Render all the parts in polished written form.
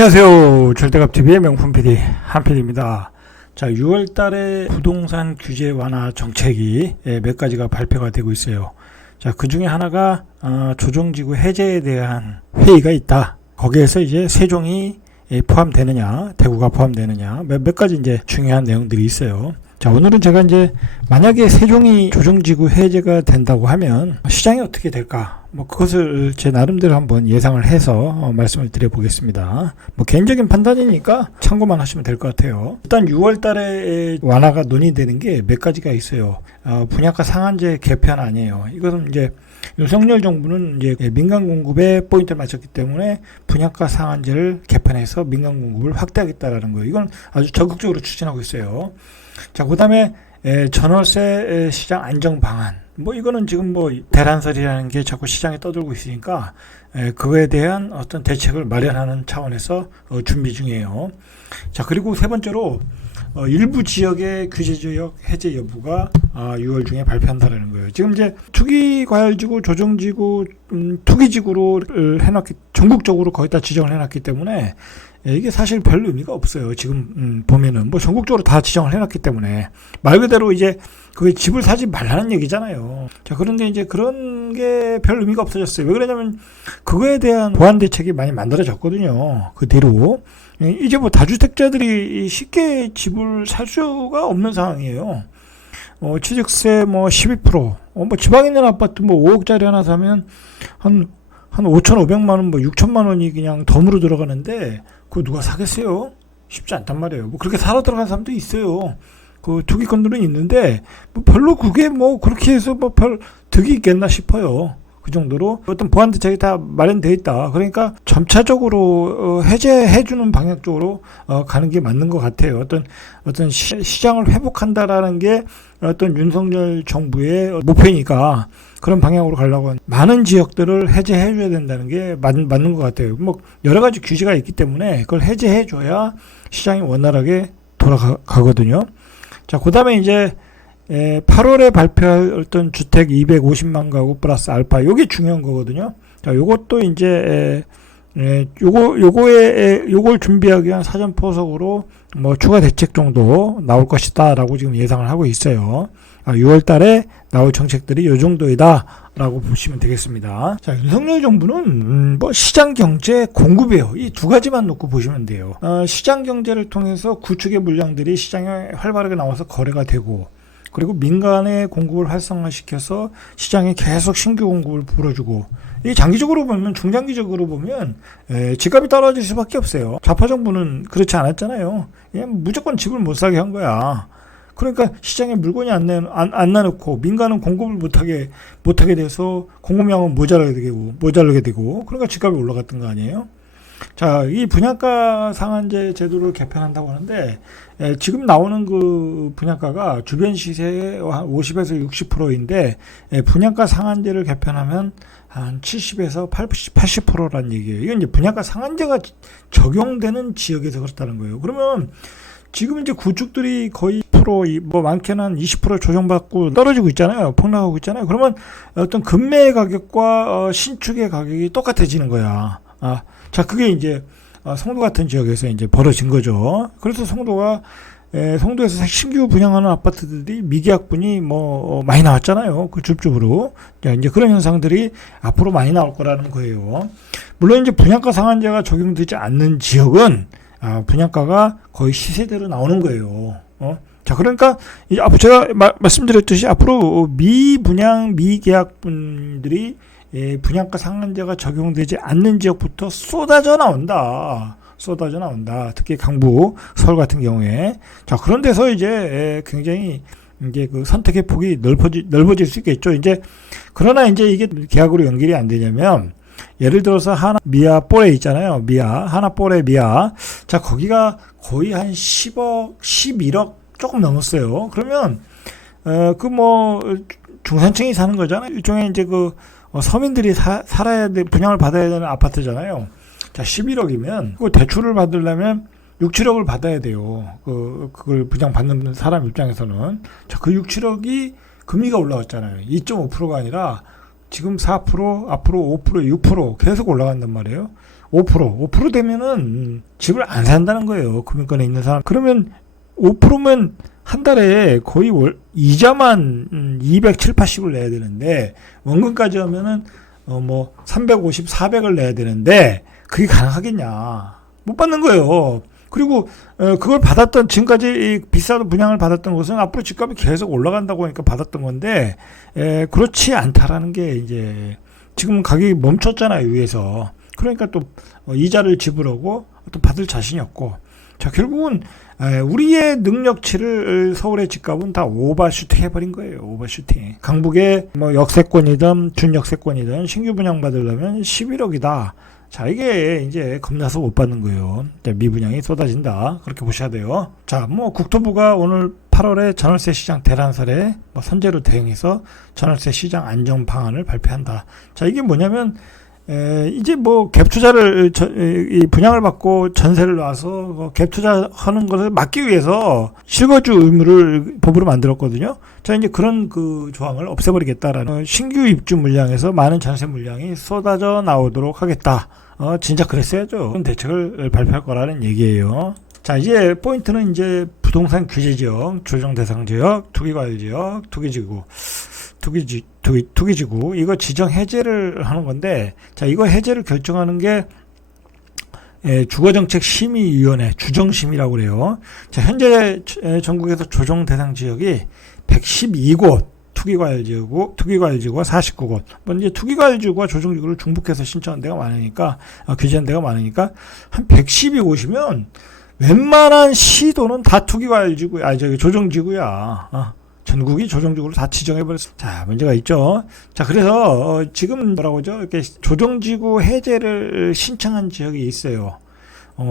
안녕하세요. 절대값TV의 명품 PD 한PD입니다. 자, 6월 달에 부동산 규제 완화 정책이 몇 가지가 발표가 되고 있어요. 자, 그 중에 하나가 조정지구 해제에 대한 회의가 있다. 거기에서 이제 세종이 포함되느냐, 대구가 포함되느냐, 몇 가지 이제 중요한 내용들이 있어요. 자, 오늘은 제가 이제 만약에 세종이 조정지구 해제가 된다고 하면 시장이 어떻게 될까? 그것을 제 나름대로 한번 예상을 해서 말씀을 드려보겠습니다. 개인적인 판단이니까 참고만 하시면 될 것 같아요. 일단 6월 달에 완화가 논의되는 게 몇 가지가 있어요. 분양가 상한제 개편 아니에요. 이것은 이제 윤석열 정부는 이제 민간 공급에 포인트를 맞췄기 때문에 분양가 상한제를 개편해서 민간 공급을 확대하겠다라는 거예요. 이건 아주 적극적으로 추진하고 있어요. 자, 그 다음에 전월세 시장 안정 방안. 이거는 지금 대란설이라는 게 자꾸 시장에 떠들고 있으니까 그거에 대한 어떤 대책을 마련하는 차원에서 준비 중이에요. 자, 그리고 세 번째로 일부 지역의 규제지역 해제 여부가 6월 중에 발표한다라는 거예요. 지금 이제 투기과열지구, 조정지구, 투기지구로 해놨기, 전국적으로 거의 다 지정을 해놨기 때문에 이게 사실 별 의미가 없어요. 지금 보면은 전국적으로 다 지정을 해놨기 때문에 말 그대로 이제 그게 집을 사지 말라는 얘기잖아요. 자, 그런데 이제 그런 게 별 의미가 없어졌어요. 왜 그러냐면 그거에 대한 보완 대책이 많이 만들어졌거든요. 그 뒤로 이제 다주택자들이 쉽게 집을 살 수가 없는 상황이에요. 취득세 12%, 지방에 있는 아파트 5억짜리 하나 사면 한 5,500만 원, 6천만 원이 그냥 덤으로 들어가는데 그거 누가 사겠어요? 쉽지 않단 말이에요. 그렇게 사러 들어간 사람도 있어요. 그 투기꾼들은 있는데 별로 그게 그렇게 해서 별 득이 있겠나 싶어요. 그 정도로 어떤 보완 대책이 다 마련되어 있다. 그러니까 점차적으로 해제해주는 방향 쪽으로 가는 게 맞는 것 같아요. 어떤 시장을 회복한다라는 게 어떤 윤석열 정부의 목표니까 그런 방향으로 가려고 많은 지역들을 해제해줘야 된다는 게 맞는 것 같아요. 여러 가지 규제가 있기 때문에 그걸 해제해줘야 시장이 원활하게 돌아가거든요. 자, 그 다음에 이제 8월에 발표할 어떤 주택 250만 가구 플러스 알파, 요게 중요한 거거든요. 자, 요것도 이제 요걸 준비하기 위한 사전 포석으로 추가 대책 정도 나올 것이다 라고 지금 예상을 하고 있어요. 6월 달에 나올 정책들이 요 정도이다 라고 보시면 되겠습니다. 자, 윤석열 정부는 시장 경제 공급이에요. 이 두 가지만 놓고 보시면 돼요. 시장 경제를 통해서 구축의 물량들이 시장에 활발하게 나와서 거래가 되고, 그리고 민간의 공급을 활성화시켜서 시장에 계속 신규 공급을 불어주고, 이 장기적으로 보면, 중장기적으로 보면 집값이 떨어질 수밖에 없어요. 좌파 정부는 그렇지 않았잖아요. 무조건 집을 못 사게 한 거야. 그러니까 시장에 물건이 안 나놓고 민간은 공급을 못하게 돼서 공급량은 모자라게 되고 그러니까 집값이 올라갔던 거 아니에요? 자, 이 분양가 상한제 제도를 개편한다고 하는데 지금 나오는 그 분양가가 주변 시세의 한 50에서 60%인데 분양가 상한제를 개편하면 한 70에서 80%라는 얘기예요. 이건 이제 분양가 상한제가 적용되는 지역에서 그렇다는 거예요. 그러면 지금 이제 구축들이 거의 많게는 한 20% 조정받고 떨어지고 있잖아요. 폭락하고 있잖아요. 그러면 어떤 금매의 가격과 신축의 가격이 똑같아지는 거야. 자, 그게 이제 송도 같은 지역에서 이제 벌어진 거죠. 그래서 송도에서 신규 분양하는 아파트들이 미계약분이 많이 나왔잖아요. 그 줍줍으로. 자, 이제 그런 현상들이 앞으로 많이 나올 거라는 거예요. 물론 이제 분양가 상한제가 적용되지 않는 지역은 분양가가 거의 시세대로 나오는 거예요. 자, 그러니까 이제 제가 말씀드렸듯이 앞으로 미분양 미계약분들이 분양가 상한제가 적용되지 않는 지역부터 쏟아져 나온다. 특히 강북, 서울 같은 경우에. 자, 그런 데서 이제 굉장히 이제 그 선택의 폭이 넓어질 수 있겠죠. 이제 그러나 이제 이게 계약으로 연결이 안 되냐면 예를 들어서 하나 미아 뽀레 있잖아요. 하나 뽀레 미아. 자, 거기가 거의 한 10억, 11억 조금 넘었어요. 그러면 중산층이 사는 거잖아요. 일종의 이제 서민들이 살아야 돼, 분양을 받아야 되는 아파트잖아요. 자, 11억이면 그 대출을 받으려면 6, 7억을 받아야 돼요. 그걸 분양 받는 사람 입장에서는. 자, 그 6, 7억이 금리가 올라왔잖아요. 2.5%가 아니라 지금 4%, 앞으로 5%, 6% 계속 올라간단 말이에요. 5% 되면은 집을 안 산다는 거예요. 금융권에 있는 사람. 그러면 5%면 한 달에 거의 이자만 270, 80을 내야 되는데, 원금까지 하면은, 350, 400을 내야 되는데, 그게 가능하겠냐. 못 받는 거예요. 그리고, 그걸 받았던, 지금까지 비싸도 분양을 받았던 것은 앞으로 집값이 계속 올라간다고 하니까 받았던 건데, 그렇지 않다라는 게 이제, 지금 가격이 멈췄잖아요, 위에서. 그러니까 또, 이자를 지불하고, 또 받을 자신이 없고, 자, 결국은 우리의 능력치를 서울의 집값은 다 오버슈팅 해버린 거예요. 오버슈팅. 강북에 역세권이든 준역세권이든 신규 분양 받으려면 11억이다. 자, 이게 이제 겁나서 못 받는 거예요. 미분양이 쏟아진다. 그렇게 보셔야 돼요. 자, 국토부가 오늘 8월에 전월세 시장 대란설에 선제로 대응해서 전월세 시장 안정 방안을 발표한다. 자, 이게 뭐냐면 이제 갭 투자를 이 분양을 받고 전세를 놔서 갭 투자하는 것을 막기 위해서 실거주 의무를 법으로 만들었거든요. 자, 이제 그런 그 조항을 없애버리겠다라는 신규 입주 물량에서 많은 전세 물량이 쏟아져 나오도록 하겠다. 진작 그랬어야죠. 그런 대책을 발표할 거라는 얘기예요. 자, 이제 포인트는 이제 부동산 규제 지역, 조정 대상 지역, 투기과열 지역, 투기지구. 투기지구 이거 지정 해제를 하는 건데, 자, 이거 해제를 결정하는 게 주거정책심의위원회 주정심이라고 그래요. 자, 현재 전국에서 조정 대상 지역이 112곳, 투기과열지구가 49곳. 이제 투기과열지구와 조정지구를 중복해서 신청한 데가 많으니까, 규제한 데가 많으니까 한 112곳이면 웬만한 시도는 다 투기과열지구, 조정지구야. 전국이 조정지구로 다 지정해버렸어. 자, 문제가 있죠. 자, 그래서 지금 이렇게 조정지구 해제를 신청한 지역이 있어요.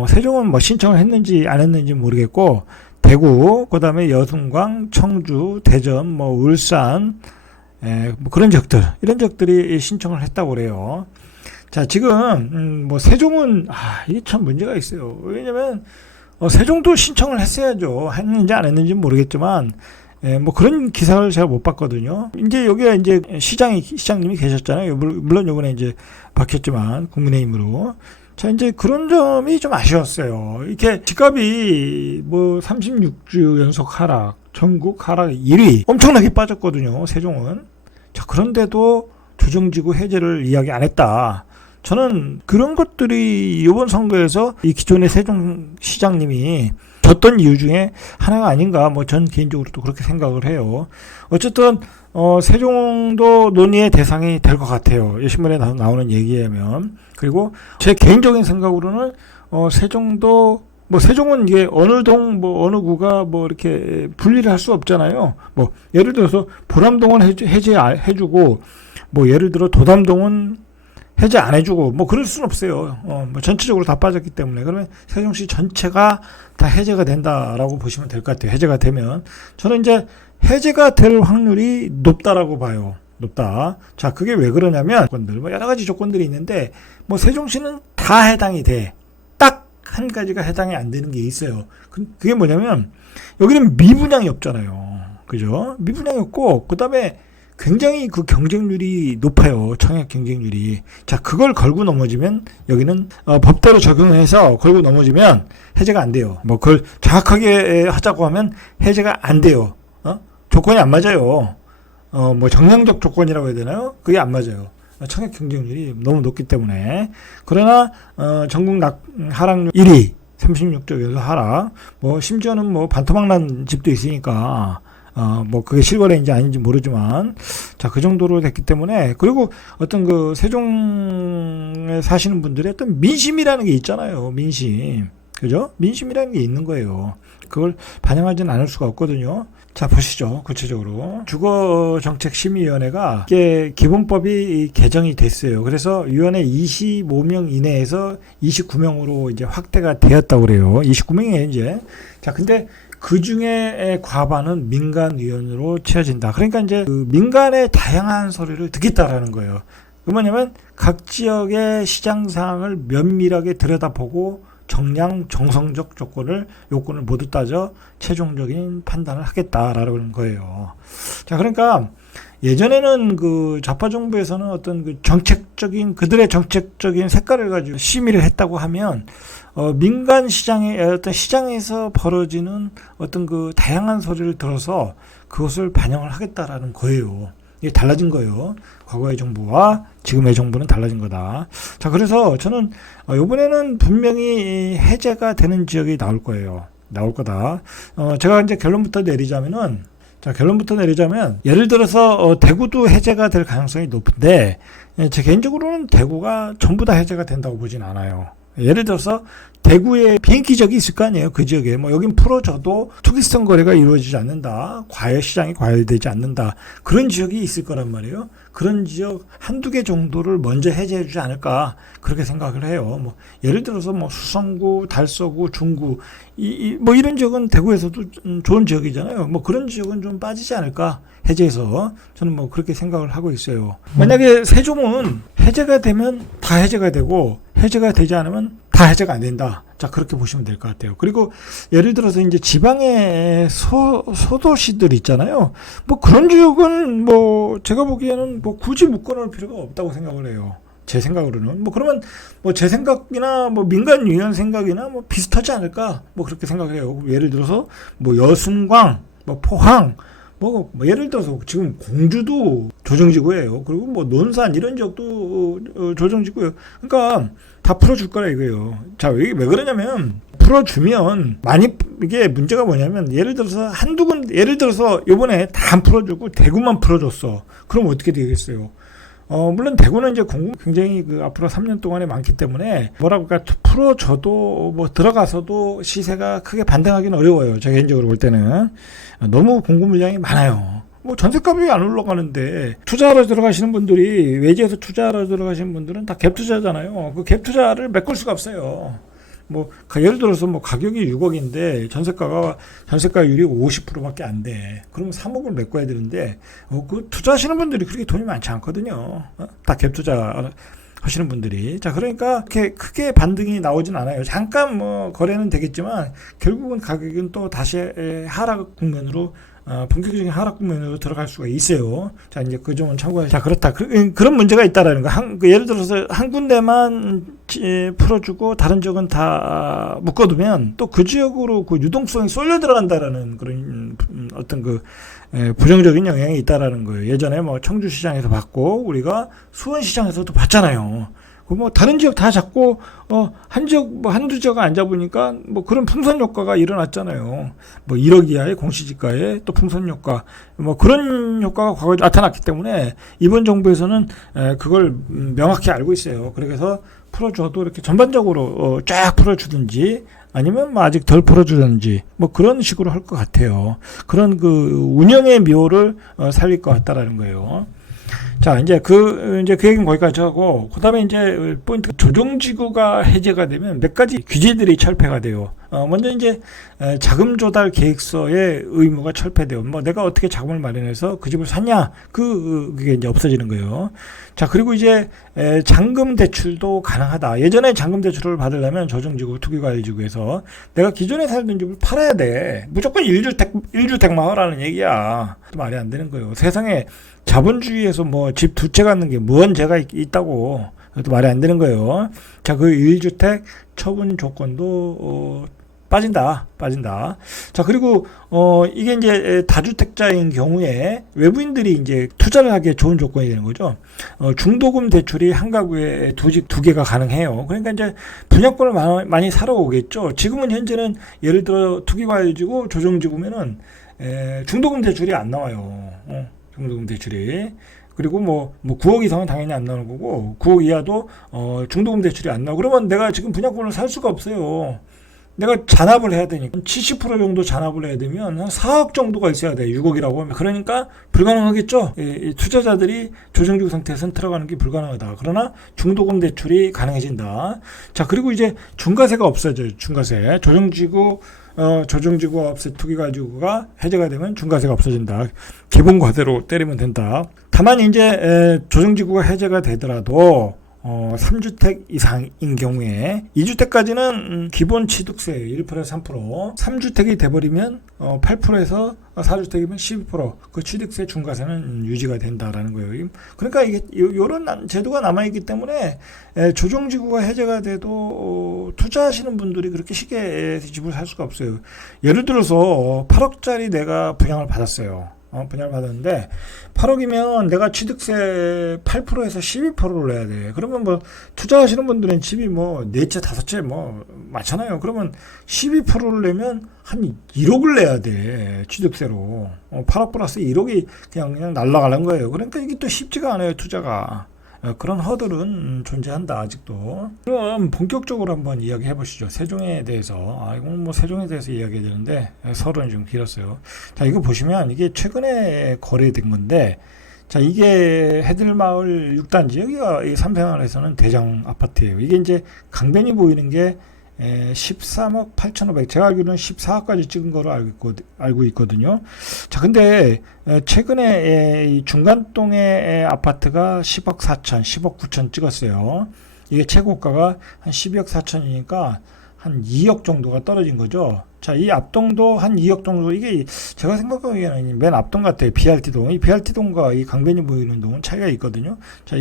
세종은 신청을 했는지 안 했는지 모르겠고, 대구, 그 다음에 여순광, 청주, 대전, 울산, 그런 지역들, 이런 지역들이 신청을 했다고 그래요. 자, 지금 세종은 이게 참 문제가 있어요. 왜냐면 세종도 신청을 했어야죠. 했는지 안 했는지 모르겠지만. 그런 기사를 제가 못 봤거든요. 이제 여기가 이제 시장님이 계셨잖아요. 물론 요번에 이제 바뀌었지만, 국민의힘으로. 자, 이제 그런 점이 좀 아쉬웠어요. 이렇게 집값이 36주 연속 하락, 전국 하락 1위. 엄청나게 빠졌거든요, 세종은. 자, 그런데도 조정지구 해제를 이야기 안 했다. 저는 그런 것들이 이번 선거에서 이 기존의 세종시장님이 졌던 이유 중에 하나가 아닌가, 전 개인적으로도 그렇게 생각을 해요. 어쨌든 세종도 논의의 대상이 될 것 같아요. 신문에 나오는 얘기하면. 그리고 제 개인적인 생각으로는 세종도 세종은 이게 어느 동 어느 구가 이렇게 분리를 할 수 없잖아요. 예를 들어서 보람동은 해주고 예를 들어 도담동은 해제 안 해주고 그럴 수는 없어요. 전체적으로 다 빠졌기 때문에. 그러면 세종시 전체가 다 해제가 된다라고 보시면 될 것 같아요. 해제가 되면 저는 이제 해제가 될 확률이 높다라고 봐요. 높다. 자, 그게 왜 그러냐면 여러 가지 조건들이 있는데 세종시는 다 해당이 돼. 딱 한 가지가 해당이 안 되는 게 있어요. 그게 뭐냐면 여기는 미분양이 없잖아요. 그죠? 미분양이 없고 그다음에 굉장히 그 경쟁률이 높아요. 청약 경쟁률이. 자, 그걸 걸고 넘어지면 여기는 법대로 적용해서 걸고 넘어지면 해제가 안 돼요. 그걸 정확하게 하자고 하면 해제가 안 돼요. 조건이 안 맞아요. 정량적 조건이라고 해야 되나요? 그게 안 맞아요. 청약 경쟁률이 너무 높기 때문에. 그러나 전국 하락률 1위 36조 연속 하락. 심지어는 반토막 난 집도 있으니까 그게 실거래인지 아닌지 모르지만, 자, 그 정도로 됐기 때문에, 그리고 어떤 그 세종에 사시는 분들의 어떤 민심이라는 게 있잖아요. 민심. 그죠? 민심이라는 게 있는 거예요. 그걸 반영하지는 않을 수가 없거든요. 자, 보시죠. 구체적으로. 주거정책심의위원회가 이게 기본법이 개정이 됐어요. 그래서 위원회 25명 이내에서 29명으로 이제 확대가 되었다고 그래요. 29명이에요, 이제. 자, 근데 그 중에 과반은 민간위원으로 채워진다. 그러니까 이제 그 민간의 다양한 소리를 듣겠다라는 거예요. 그 뭐냐면 각 지역의 시장 상황을 면밀하게 들여다보고 정성적 요건을 모두 따져 최종적인 판단을 하겠다라는 거예요. 자, 그러니까 예전에는 그 좌파 정부에서는 어떤 그 그들의 정책적인 색깔을 가지고 심의를 했다고 하면 민간 시장의 어떤 시장에서 벌어지는 어떤 그 다양한 소리를 들어서 그것을 반영을 하겠다라는 거예요. 이게 달라진 거예요. 과거의 정부와 지금의 정부는 달라진 거다. 자, 그래서 저는 이번에는 분명히 해제가 되는 지역이 나올 거예요. 나올 거다. 제가 이제 결론부터 내리자면 예를 들어서 대구도 해제가 될 가능성이 높은데, 제 개인적으로는 대구가 전부 다 해제가 된다고 보진 않아요. 예를 들어서 대구에 비행기 지역이 있을 거 아니에요. 그 지역에 뭐 여긴 풀어져도 투기성 거래가 이루어지지 않는다, 시장이 과열되지 않는다, 그런 지역이 있을 거란 말이에요. 그런 지역 한두 개 정도를 먼저 해제해 주지 않을까, 그렇게 생각을 해요. 뭐 예를 들어서 뭐 수성구, 달서구, 중구, 뭐 이런 지역은 대구에서도 좋은 지역이잖아요. 뭐 그런 지역은 좀 빠지지 않을까, 해제해서. 저는 뭐 그렇게 생각을 하고 있어요. 만약에 세종은 해제가 되면 다 해제가 되고, 해제가 되지 않으면 다 해제가 안 된다. 자, 그렇게 보시면 될 것 같아요. 그리고 예를 들어서 이제 지방의 소도시들 있잖아요. 뭐 그런 지역은 뭐 제가 보기에는 뭐 굳이 묶어놓을 필요가 없다고 생각을 해요. 제 생각으로는. 뭐 그러면 뭐 제 생각이나 뭐 민간 유연 생각이나 뭐 비슷하지 않을까, 뭐 그렇게 생각해요. 예를 들어서 뭐 여순광, 뭐 포항, 뭐 예를 들어서 지금 공주도 조정지구예요. 그리고 뭐 논산 이런 지역도 조정지구예요. 그러니까 다 풀어줄 거라 이거예요. 자, 왜 그러냐면, 풀어주면 이게 문제가 뭐냐면, 예를 들어서 예를 들어서 요번에 다 안 풀어주고 대구만 풀어줬어. 그럼 어떻게 되겠어요? 물론 대구는 이제 공급 굉장히 앞으로 3년 동안에 많기 때문에 풀어줘도 뭐 들어가서도 시세가 크게 반등하기는 어려워요. 저 개인적으로 볼 때는 너무 공급 물량이 많아요. 뭐 전세값이 안 올라가는데 투자하러 들어가시는 분들이, 외지에서 투자하러 들어가시는 분들은 다 갭 투자잖아요. 그 갭 투자를 메꿀 수가 없어요. 뭐 예를 들어서 뭐 가격이 6억인데 전세가율이 50%밖에 안 돼. 그러면 3억을 메꿔야 되는데 그 투자하시는 분들이 그렇게 돈이 많지 않거든요. 다 갭 투자 하시는 분들이. 자, 그러니까 그렇게 크게 반등이 나오진 않아요. 잠깐 뭐 거래는 되겠지만 결국은 가격은 또 다시 하락 국면으로, 본격적인 하락 국면으로 들어갈 수가 있어요. 자, 이제 그 점은 참고하시죠. 자, 그렇다. 그런 문제가 있다라는 거. 예를 들어서 한 군데만 풀어주고 다른 지역은 다 묶어두면 또 그 지역으로 그 유동성이 쏠려 들어간다라는 그런 어떤 부정적인 영향이 있다라는 거예요. 예전에 뭐 청주시장에서 봤고, 우리가 수원시장에서도 봤잖아요. 뭐 다른 지역 다 잡고 한 지역 뭐 한두 지역을 안 잡으니까 뭐 그런 풍선 효과가 일어났잖아요. 뭐 1억 이하의 공시지가에 또 풍선 효과, 뭐 그런 효과가 과거에 나타났기 때문에 이번 정부에서는 그걸 명확히 알고 있어요. 그래서 풀어줘도 이렇게 전반적으로 쫙 풀어주든지, 아니면 뭐 아직 덜 풀어주든지, 뭐 그런 식으로 할 것 같아요. 그런 운영의 묘를 살릴 것 같다라는 거예요. 자, 이제 그 얘기는 거기까지 하고, 그 다음에 이제 포인트, 조정지구가 해제가 되면 몇 가지 규제들이 철폐가 돼요. 먼저 이제 자금 조달 계획서의 의무가 철폐돼요. 뭐 내가 어떻게 자금을 마련해서 그 집을 샀냐, 그게 이제 없어지는 거예요. 자, 그리고 이제 잔금 대출도 가능하다. 예전에 잔금 대출을 받으려면 조정지구, 투기과열지구에서 내가 기존에 살던 집을 팔아야 돼. 무조건 1주택 마을하는 얘기야. 말이 안 되는 거예요. 세상에 자본주의에서 뭐 집 두 채 갖는 게 무언 죄가 있다고. 그것도 말이 안 되는 거예요. 자, 그 1주택 처분 조건도 빠진다. 자, 그리고 이게 이제 다주택자인 경우에 외부인들이 이제 투자를 하기에 좋은 조건이 되는 거죠. 중도금 대출이 한 가구에 두 개가 가능해요. 그러니까 이제 분양권을 많이 사러 오겠죠. 지금은 현재는 예를 들어 투기과열지구, 조정지구면은 중도금 대출이 안 나와요. 중도금 대출이. 그리고 뭐 9억 이상은 당연히 안 나오는 거고, 9억 이하도 중도금 대출이 안 나오고, 그러면 내가 지금 분양권을 살 수가 없어요. 내가 잔압을 해야 되니까 70% 정도 잔압을 해야 되면 한 4억 정도가 있어야 돼. 6억이라고 하면. 그러니까 불가능하겠죠. 이 투자자들이 조정지구 상태에서는 들어가는 게 불가능하다. 그러나 중도금 대출이 가능해진다. 자, 그리고 이제 중과세가 없어져요. 중과세. 조정지구와 없애 투기과열지구가 해제가 되면 중과세가 없어진다. 기본 과세로 때리면 된다. 다만 이제 조정지구가 해제가 되더라도 3주택 이상인 경우에 2주택까지는 기본 취득세 1%에서 3%, 3주택이 돼버리면 8%에서 4주택이면 12%그 취득세 중과세는 유지가 된다라는 거예요. 그러니까 이게 이런 제도가 남아있기 때문에 조정지구가 해제가 돼도 투자하시는 분들이 그렇게 쉽게 집을 살 수가 없어요. 예를 들어서 8억짜리 내가 분양을 받았어요. 분양을 받았는데 8억이면 내가 취득세 8%에서 12%를 내야 돼. 그러면 뭐 투자하시는 분들은 집이 뭐 4채 5채 뭐 많잖아요. 그러면 12%를 내면 한 1억을 내야 돼. 취득세로. 8억 플러스 1억이 그냥 날아가는 거예요. 그러니까 이게 또 쉽지가 않아요, 투자가. 그런 허들은 존재한다, 아직도. 그럼 본격적으로 한번 이야기해 보시죠. 세종에 대해서. 이건 뭐 세종에 대해서 이야기해야 되는데 서론이 좀 길었어요. 자, 이거 보시면 이게 최근에 거래된 건데, 자, 이게 해들마을 6단지, 여기가 이 삼성항에서는 대장 아파트예요. 이게 이제 강변이 보이는 게 13억 8,500, 제가 알기로는 14억까지 찍은 거로 알고 있거든요. 자, 근데 최근에 이 중간동의 아파트가 10억 4천, 10억 9천 찍었어요. 이게 최고가가 한 12억 4천이니까 한 2억 정도가 떨어진 거죠. 자, 이 앞동도 한 2억 정도, 이게 제가 생각하기에는 맨 앞동 같아요. BRT동. 이 BRT동과 이 강변이 보이는 동은 차이가 있거든요. 자,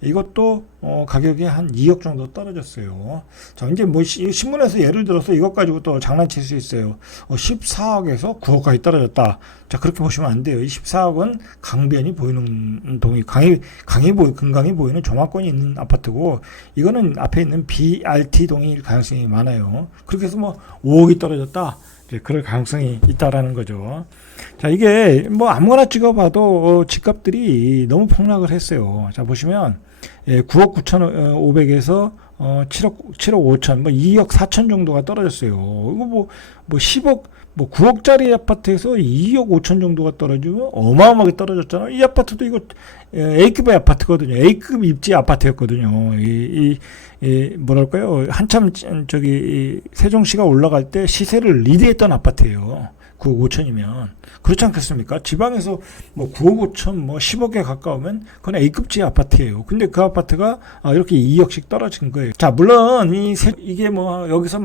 이것도 가격이 한 2억 정도 떨어졌어요. 자, 이제 뭐 신문에서 예를 들어서 이것 가지고 또 장난칠 수 있어요. 14억에서 9억까지 떨어졌다. 자, 그렇게 보시면 안 돼요. 이 14억은 강변이 보이는 동이, 금강이 보이는 조망권이 있는 아파트고, 이거는 앞에 있는 BRT동일 가능성이 많아요. 그렇게 해서 뭐 5억이 떨어졌다. 그럴 가능성이 있다라는 거죠. 자, 이게 뭐 아무거나 찍어봐도 집값들이 너무 폭락을 했어요. 자, 보시면 9억 9,500에서 7억 5천, 뭐 2억 4천 정도가 떨어졌어요. 이거 뭐 10억, 뭐 9억짜리 아파트에서 2억 5천 정도가 떨어지면 어마어마하게 떨어졌잖아요. 이 아파트도 이거 A급의 아파트거든요. A급 입지 아파트였거든요. 뭐랄까요? 한참 세종시가 올라갈 때 시세를 리드했던 아파트예요. 9억 5천이면. 그렇지 않겠습니까? 지방에서 뭐 9억 5천, 뭐 10억에 가까우면 그건 A급지 아파트예요. 근데 그 아파트가 이렇게 2억씩 떨어진 거예요. 자, 물론 이게 뭐 여기서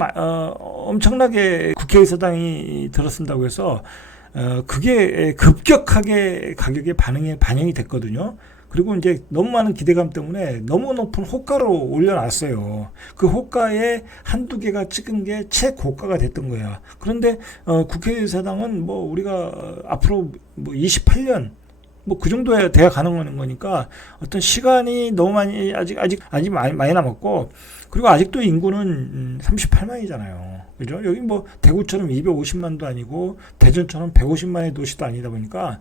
엄청나게 국회의사당이 들어선다고 해서 그게 급격하게 가격에 반영이 됐거든요. 그리고 이제 너무 많은 기대감 때문에 너무 높은 호가로 올려놨어요. 그 호가에 한두 개가 찍은 게 최고가가 됐던 거야. 그런데 국회의사당은 뭐 우리가 앞으로 뭐 28년 뭐 그 정도에 돼야 가능한 거니까 어떤 시간이 너무 아직 많이 남았고, 그리고 아직도 인구는 38만이잖아요. 그죠? 여기 뭐 대구처럼 250만도 아니고 대전처럼 150만의 도시도 아니다 보니까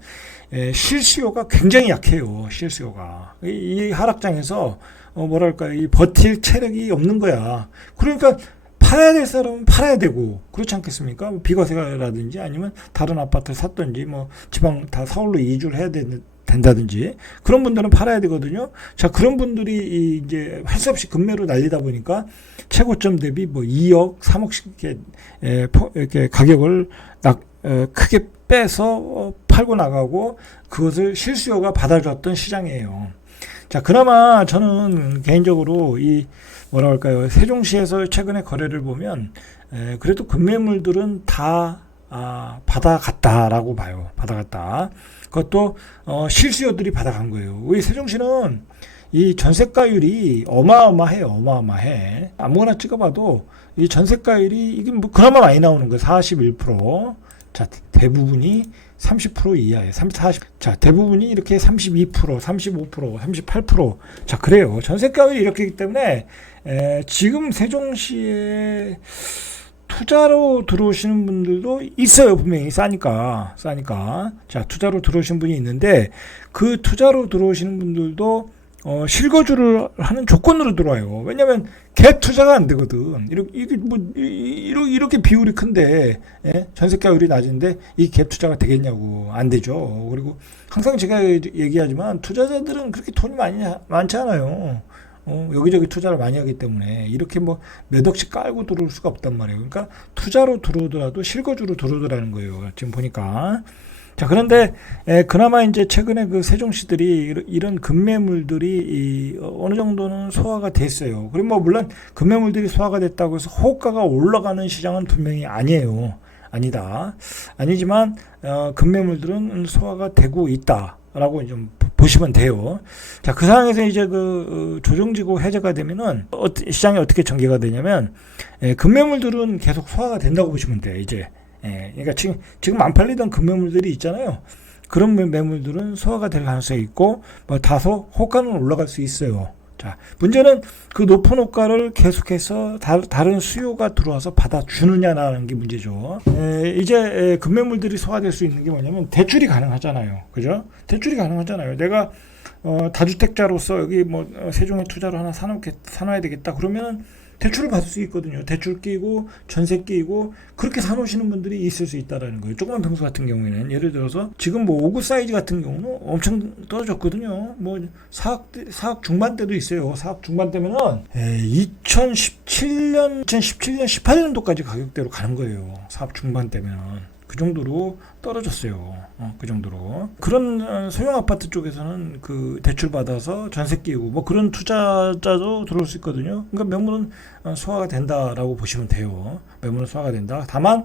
실수요가 굉장히 약해요. 실수요가. 이 하락장에서 뭐랄까, 이 버틸 체력이 없는 거야. 그러니까 팔아야 될 사람은 팔아야 되고, 그렇지 않겠습니까? 비과세라든지 아니면 다른 아파트를 샀든지, 뭐 지방 다 서울로 이주를 해야 된다든지, 그런 분들은 팔아야 되거든요. 자, 그런 분들이 이제 할 수 없이 급매로 날리다 보니까 최고점 대비 뭐 2억, 3억씩 이렇게 가격을 크게 빼서 팔고 나가고, 그것을 실수요가 받아줬던 시장이에요. 자, 그나마 저는 개인적으로 뭐라 할까요? 세종시에서 최근에 거래를 보면 그래도 급매물들은 다 받아갔다라고 봐요. 받아갔다. 그것도 실수요들이 받아간 거예요. 우리 세종시는 이 전세가율이 어마어마해. 아무거나 찍어봐도 이 전세가율이 이게 뭐 그나마 많이 나오는 거예요. 41%. 자, 대부분이 30% 이하에 40. 자, 대부분이 이렇게 32%, 35%, 38%. 자, 그래요. 전세가율이 이렇게이기 때문에 지금 세종시에 투자로 들어오시는 분들도 있어요. 분명히 싸니까. 자, 투자로 들어오신 분이 있는데, 그 투자로 들어오시는 분들도 실거주를 하는 조건으로 들어와요. 왜냐면 갭 투자가 안 되거든. 이렇게 비율이 큰데, 전세가율이 낮은데 이 갭 투자가 되겠냐고. 안 되죠. 그리고 항상 제가 얘기하지만 투자자들은 그렇게 돈이 많지 않아요. 여기저기 투자를 많이 하기 때문에 이렇게 뭐 몇 억씩 깔고 들어올 수가 없단 말이에요. 그러니까 투자로 들어오더라도 실거주로 들어오더라는 거예요. 지금 보니까. 자, 그런데 그나마 이제 최근에 그 세종시들이 이런 급매물들이 어느 정도는 소화가 됐어요. 그리고 뭐 물론 급매물들이 소화가 됐다고 해서 호가가 올라가는 시장은 분명히 아니에요. 아니다. 아니지만 급매물들은 소화가 되고 있다라고 좀 보시면 돼요. 자, 그 상황에서 이제 그 조정지고 해제가 되면은 시장이 어떻게 전개가 되냐면 급매물들은 계속 소화가 된다고 보시면 돼요. 이제. 그러니까 지금 안 팔리던 급매물들이 있잖아요. 그런 매물들은 소화가 될 가능성이 있고 뭐 다소 호가는 올라갈 수 있어요. 자, 문제는 그 높은 호가를 계속해서 다른 수요가 들어와서 받아주느냐라는 게 문제죠. 이제 급매물들이 소화될 수 있는 게 뭐냐면 대출이 가능하잖아요. 그죠? 대출이 가능하잖아요. 내가 다주택자로서 여기 뭐 세종에 투자로 하나 사놔야 되겠다. 그러면 대출을 받을 수 있거든요. 대출 끼고 전세 끼고 그렇게 사놓으시는 분들이 있을 수 있다라는 거예요. 조그만 평수 같은 경우에는 예를 들어서 지금 뭐 5구 사이즈 같은 경우는 엄청 떨어졌거든요. 뭐 4억 중반대도 있어요. 4억 중반대면은 2017년, 18년도까지 가격대로 가는 거예요. 4억 중반대면. 그 정도로 떨어졌어요. 그 정도로. 그런 소형 아파트 쪽에서는 그 대출 받아서 전세 끼고 뭐 그런 투자자도 들어올 수 있거든요. 그러니까 매물은 소화가 된다라고 보시면 돼요. 매물은 소화가 된다. 다만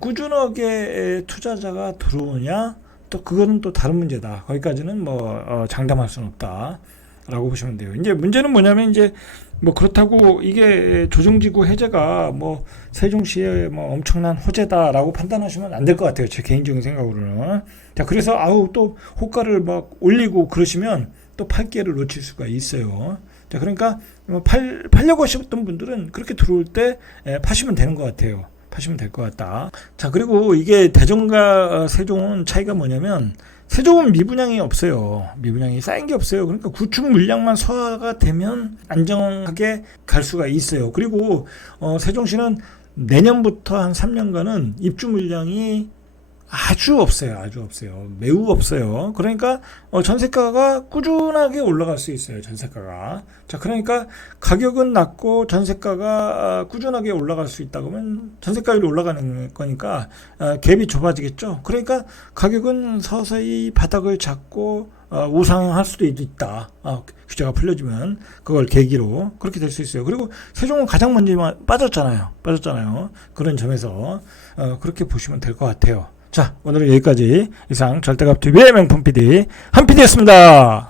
꾸준하게 투자자가 들어오냐 또 그거는 또 다른 문제다. 거기까지는 뭐 장담할 수는 없다라고 보시면 돼요. 이제 문제는 뭐냐면 이제 뭐 그렇다고 이게 조정지구 해제가 뭐 세종시의 뭐 엄청난 호재다라고 판단하시면 안 될 것 같아요. 제 개인적인 생각으로는. 자, 그래서 또 호가를 막 올리고 그러시면 또 팔 기회를 놓칠 수가 있어요. 자, 그러니까 뭐 팔려고 하셨던 분들은 그렇게 들어올 때 파시면 되는 것 같아요. 파시면 될 것 같다. 자, 그리고 이게 대전과 세종은 차이가 뭐냐면 세종은 미분양이 없어요. 미분양이 쌓인 게 없어요. 그러니까 구축 물량만 소화가 되면 안정하게 갈 수가 있어요. 그리고 세종시는 내년부터 한 3년간은 입주 물량이 아주 없어요. 아주 없어요. 매우 없어요. 그러니까 전세가가 꾸준하게 올라갈 수 있어요. 전세가가. 자, 그러니까 가격은 낮고 전세가가 꾸준하게 올라갈 수 있다 그러면 전세가율이 올라가는 거니까 갭이 좁아지겠죠. 그러니까 가격은 서서히 바닥을 잡고 우상향할 수도 있다. 규제가 풀려지면 그걸 계기로 그렇게 될 수 있어요. 그리고 세종은 가장 먼저 빠졌잖아요. 그런 점에서 그렇게 보시면 될 것 같아요. 자, 오늘은 여기까지. 이상 절대값TV의 명품 PD 한 PD였습니다.